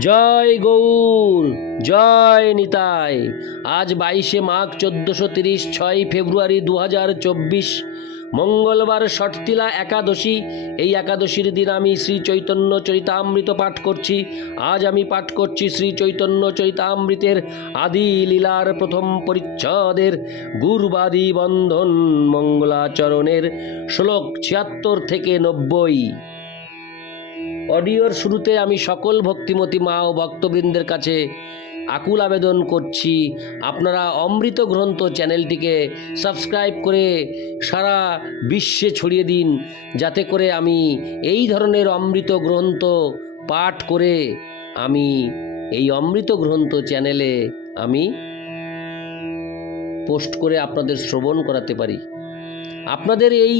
জয় গৌর, জয় নিতাই। আজ বাইশে মাঘ চোদ্দশো তিরিশ ছয় ফেব্রুয়ারি দু হাজার চব্বিশ। মঙ্গলবার ষটতিলা একাদশী। এই একাদশীর দিন আমি শ্রী চৈতন্য চরিতামৃত পাঠ করছি। আজ আমি পাঠ করছি শ্রী চৈতন্য চরিতামৃতের আদি লীলার প্রথম পরিচ্ছদের গুরবাদী বন্ধন মঙ্গলাচরণের শ্লোক ছিয়াত্তর থেকে নব্বই। অডিওর শুরুতে আমি সকল ভক্তিমতী মা ও ভক্তবৃন্দের কাছে আকুল আবেদন করছি, আপনারা অমৃত গ্রন্থ চ্যানেলটিকে সাবস্ক্রাইব করে সারা বিশ্বে ছড়িয়ে দিন, যাতে করে আমি এই ধরনের অমৃত গ্রন্থ পাঠ করে আমি এই অমৃত গ্রন্থ চ্যানেলে আমি পোস্ট করে আপনাদের শ্রবণ করাতে পারি। আপনাদের এই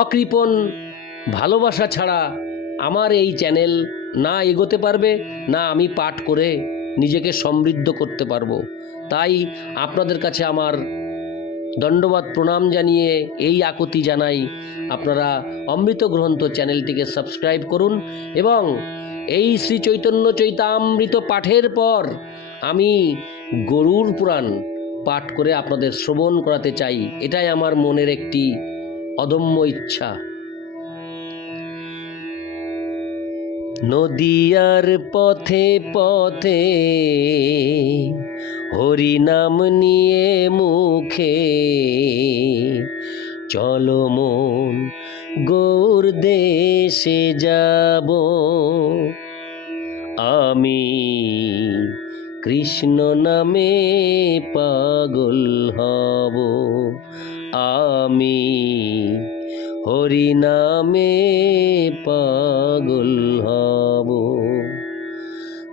অকৃপণ ভালোবাসা ছাড়া আমার এই চ্যানেল না এগোতে পারবে, না আমি পাঠ করে নিজেকে সমৃদ্ধ করতে পারব। তাই আপনাদের কাছে আমার দণ্ডবাদ প্রণাম জানিয়ে এই আকুতি জানাই। আপনারা অমৃত গ্রন্থ চ্যানেলটিকে সাবস্ক্রাইব করুন এবং এই শ্রী চৈতন্য চৈতামৃত পাঠের পর আমি গরুর পুরাণ পাঠ করে আপনাদের শ্রবণ করাতে চাই। এটাই আমার মনের একটি অদম্য ইচ্ছা। নদিয়ার পথে পথে হরিনাম নিয়ে মুখে চলো মন গৌর দেশে যাব। আমি কৃষ্ণ নামে পাগল হব। আমি হরি নামে পাগল হব।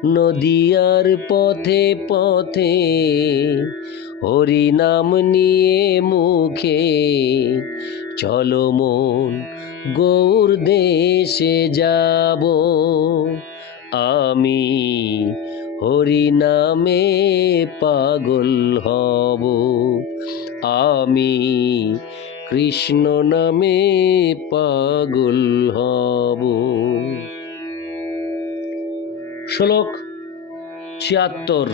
নদিয়ার পথে পথে হরি নাম নিয়ে মুখে চলো মন গৌর দেশে যাব। আমি হরি নামে পাগল হব। আমি কৃষ্ণ নামে পাগল হব। শ্লোক ছিয়াত্তর।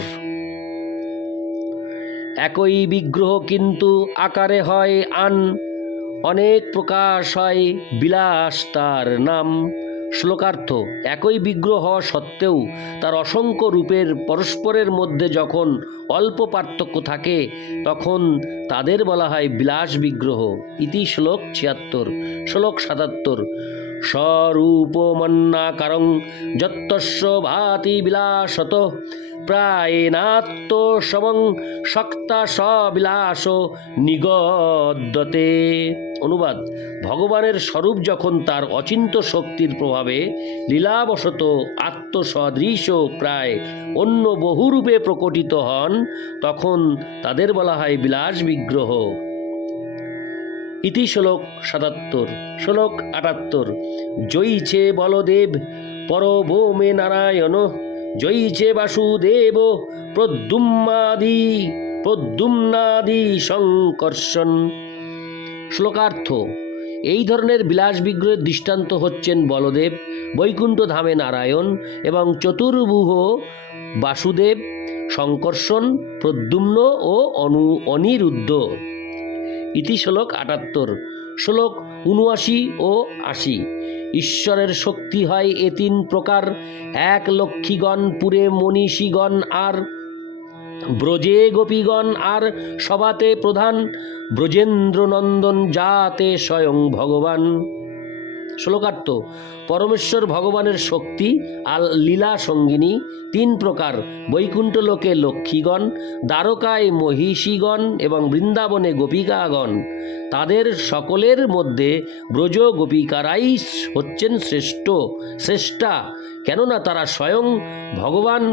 একই বিগ্রহ কিন্তু আকারে হয় আন, অনেক প্রকাশ হয় বিলাস তার নাম। শ্লোকার্থ, একই বিগ্রহ হওয়া সত্ত্বেও তার অসংখ্য রূপের পরস্পরের মধ্যে যখন অল্প পার্থক্য থাকে, তখন তাদের বলা হয় বিলাস বিগ্রহ। ইতি শ্লোক ছিয়াত্তর, শ্লোক সাতাত্তর। স্বরূপমন্নাকারং যত্তস্ব ভাতি বিলাসত। প্রায়নাত্ম সমং শক্তা সবিলাস নিগদ্যতে অনুবাদ, ভগবানের স্বরূপ যখন তার অচিন্ত শক্তির প্রভাবে লীলাবশত আত্মসদৃশ প্রায় অন্য বহুরূপে প্রকটিত হন, তখন তাদের বলা হয় বিলাস বিগ্রহ। ইতি শ্লোক সাতাত্তর, শ্লোক আটাত্তর, জয়ীছে বলদেব পরভৌমে নারায়ণ জয়ীছে বাসুদেব, প্রদ্যুম্নাদি প্রদ্যুম্নাদি সংকর্ষণ। শ্লোকার্থ, এই ধরনের বিলাস বিগ্রহের দৃষ্টান্ত হচ্ছেন বলদেব, বৈকুণ্ঠ ধামে নারায়ণ এবং চতুর্ভুহ বাসুদেব, সংকর্ষণ, প্রদ্যুম্ন ও অনু, অনিরুদ্ধ। ইতি শ্লোক আটাত্তর। শ্লোক উনআশি ও আশি। ঈশ্বরের শক্তি হয় এ তিন প্রকার, এক লক্ষ্মীগণ, পুরে মনীষীগণ, আর ব্রজে গোপীগণ, আর সবাতে প্রধান। ব্রজেন্দ্রনন্দন যাতে স্বয়ং ভগবান। শ্লোকার্থ, পরমেশ্বর ভগবানের শক্তি আল লীলা সঙ্গিনী, তিন প্রকার বৈকুণ্ঠ লোকে লক্ষ্মীগণ, দ্বারকায় মহিষীগণ এবং বৃন্দাবনে গোপিকাগণ। তাদের সকলের মধ্যে ব্রজ গোপিকারাই হচ্ছেন শ্রেষ্ঠ, শ্রেষ্ঠা। কেননা তারা স্বয়ং ভগবান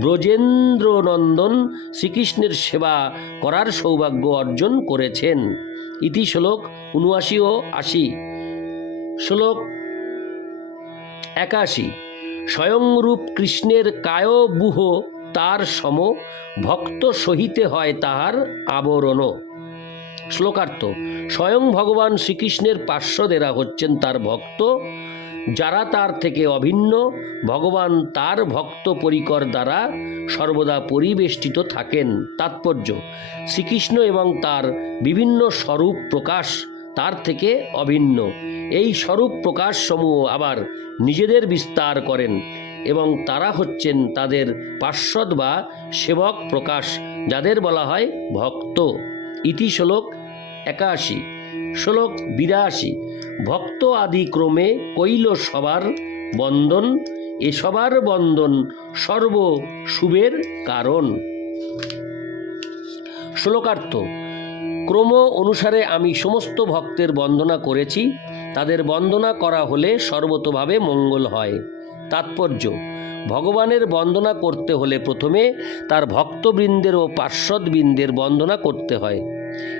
ব্রজেন্দ্রনন্দন শ্রীকৃষ্ণের সেবা করার সৌভাগ্য অর্জন করেছেন। ইতি শ্লোক উনআশি ও আশি। শ্লোক একাশি। স্বয়ংরূপ কৃষ্ণের কায়বুহ তার সম ভক্ত সহিতে হয় তাহার আবরণ। শ্লোকার্থ, স্বয়ং ভগবান শ্রীকৃষ্ণের পার্শ্বদেরা হচ্ছেন তার ভক্ত, যারা তার থেকে অভিন্ন, ভগবান তার ভক্ত পরিকর দ্বারা সর্বদা পরিবেষ্টিত থাকেন। তাৎপর্য, শ্রীকৃষ্ণ এবং তার বিভিন্ন স্বরূপ প্রকাশ তার থেকে অভিন্ন। এই স্বরূপ প্রকাশ সমূহ আবার নিজেদের বিস্তার করেন এবং তারা হচ্ছেন তাদের পার্শ্বদ বা সেবক প্রকাশ, যাদের বলা হয় ভক্ত। ইতি শ্লোক একাশি। শ্লোক বিরাশি। ভক্ত আদি ক্রমে কৈল সবার বন্দন এ সবার বন্দন সর্ব শুভের কারণ। শ্লোকার্থ ক্রম অনুসারে আমি সমস্ত ভক্তের বন্দনা করেছি। তাদের বন্দনা করা হলে সর্বতভাবে মঙ্গল হয়। তাৎপর্য, ভগবানের বন্দনা করতে হলে প্রথমে তার ভক্তবৃন্দের ও পার্শ্বদবৃন্দের বন্দনা করতে হয়।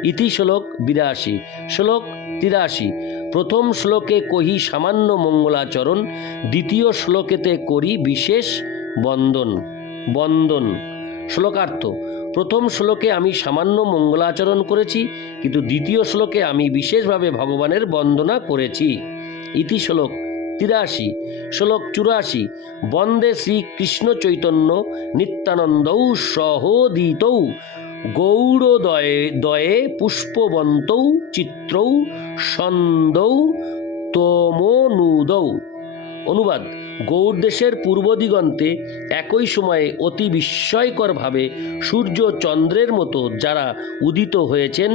ইতি শ্লোক বিরাশি, শ্লোক তিরাশি, প্রথম শ্লোকে কহি সামান্য মঙ্গলাচরণ, দ্বিতীয় শ্লোকেতে করি বিশেষ বন্দন বন্দন। শ্লোকার্থ প্রথম শ্লোকে আমি সামান্য মঙ্গলাচরণ করেছি, কিন্তু দ্বিতীয় শ্লোকে আমি বিশেষভাবে ভগবানের বন্দনা করেছি। ইতি শ্লোক তিরাশি, শ্লোক চুরাশি, বন্দে শ্রীকৃষ্ণ চৈতন্য নিত্যানন্দৌ সহোদিতৌ গৌড়দয়ে দয়ে পুষ্পবন্তৌ, চিত্রৌ সন্দৌ তমনুদৌ। অনুবাদ গৌড় দেশের পূর্ব দিগন্তে একই সময়ে অতি বিস্ময়করভাবে সূর্য চন্দ্রের মতো যারা উদিত হয়েছেন,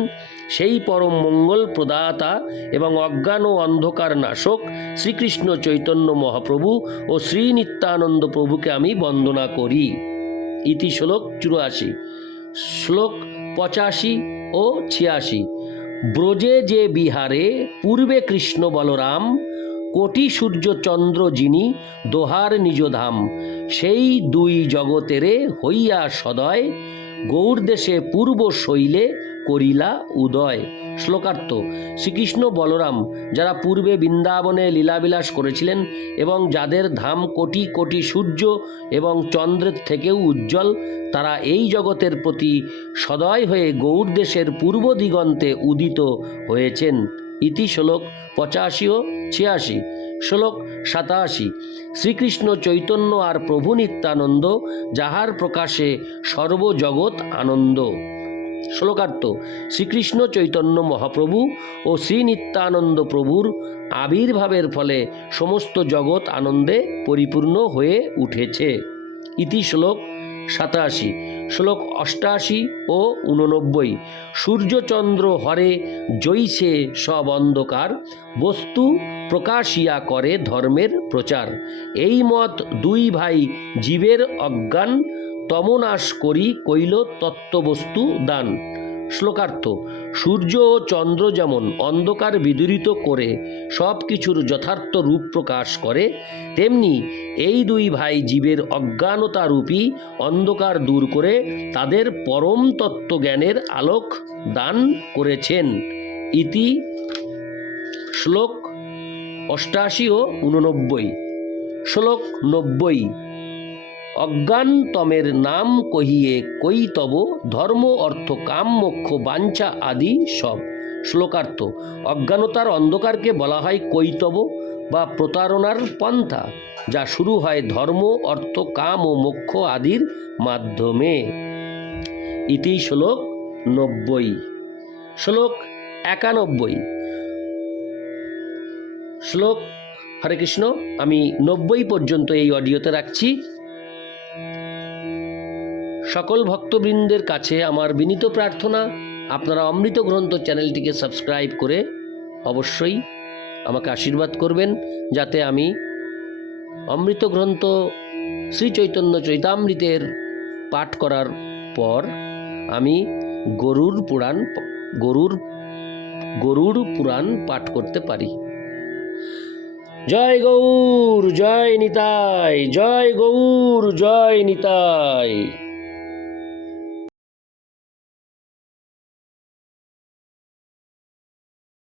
সেই পরম মঙ্গল প্রদাতা এবং অজ্ঞান ও অন্ধকার নাশক শ্রীকৃষ্ণ চৈতন্য মহাপ্রভু ও শ্রী নিত্যানন্দ প্রভুকে আমি বন্দনা করি। ইতি শ্লোক চুরাশি, শ্লোক পঁচাশি ও ছিয়াশি। ব্রজে যে বিহারে পূর্বে কৃষ্ণ বলরাম কোটি সূর্য চন্দ্র যিনি দোহার নিজধাম, সেই দুই জগতেরে হইয়া সদয় গৌর দেশে পূর্ব শৈলে করিলা উদয়। শ্লোকার্থ, শ্রীকৃষ্ণ বলরাম, যারা পূর্বে বৃন্দাবনে লীলাবিলাস করেছিলেন এবং যাদের ধাম কোটি কোটি সূর্য এবং চন্দ্রের থেকেও উজ্জ্বল, তারা এই জগতের প্রতি সদয় হয়ে গৌর দেশের পূর্ব দিগন্তে উদিত হয়েছেন। ইতি শ্লোক পঁচাশি ও ছিয়াশি। শ্লোক সাতাশি, শ্রীকৃষ্ণ চৈতন্য আর প্রভু নিত্যানন্দ, যাহার প্রকাশে সর্বজগৎ আনন্দ। শ্লোকার্থ, শ্রীকৃষ্ণ চৈতন্য মহাপ্রভু ও শ্রী নিত্যানন্দ প্রভুর আবির্ভাবের ফলে সমস্ত জগৎ আনন্দে পরিপূর্ণ হয়ে উঠেছে। ইতি শ্লোক সাতাশি শ্লোক অষ্টাশি ও উননব্বই। সূর্যচন্দ্র হরে জয়ীছে সব অন্ধকার, বস্তু প্রকাশিয়া করে ধর্মের প্রচার। এই মত দুই ভাই জীবের অজ্ঞান, তমনাশ করি কইল তত্ত্ববস্তু দান। শ্লোকার্থ, সূর্য ও চন্দ্র যেমন অন্ধকার বিদূরিত করে সব কিছুর যথার্থ রূপ প্রকাশ করে, তেমনি এই দুই ভাই জীবের অজ্ঞানতা রূপী অন্ধকার দূর করে তাদের পরম তত্ত্ব জ্ঞানের আলোক দান করেছেন। ইতি শ্লোক অষ্টাশি ও উননব্বই শ্লোক নব্বই। অজ্ঞানতমের নাম কহিয়ে কৈতব ধর্ম, অর্থ, কাম, মোক্ষ, বাঞ্ছা আদি সব। শ্লোকার্থ, অজ্ঞানতার অন্ধকারকে বলা হয় কৈতব বা প্রতারণার পন্থা, যা শুরু হয় ধর্ম, অর্থ, কাম ও মোক্ষ আদির মাধ্যমে। ইতি শ্লোক নব্বই। শ্লোক একানব্বই। শ্লোক, হরে কৃষ্ণ, আমি নব্বই পর্যন্ত এই অডিওতে রাখছি। সকল ভক্তবৃন্দের কাছে আমার বিনীত প্রার্থনা, আপনারা অমৃত গ্রন্থ চ্যানেলটিকে সাবস্ক্রাইব করে অবশ্যই আমাকে আশীর্বাদ করবেন, যাতে আমি অমৃত গ্রন্থ শ্রী চৈতন্য চৈতামৃতের পাঠ করার পর আমি গরুর পুরাণ, গরুর গরুর পুরাণ পাঠ করতে পারি। জয় গৌর, জয় নিতাই, জয় গৌর, জয় নিতাই।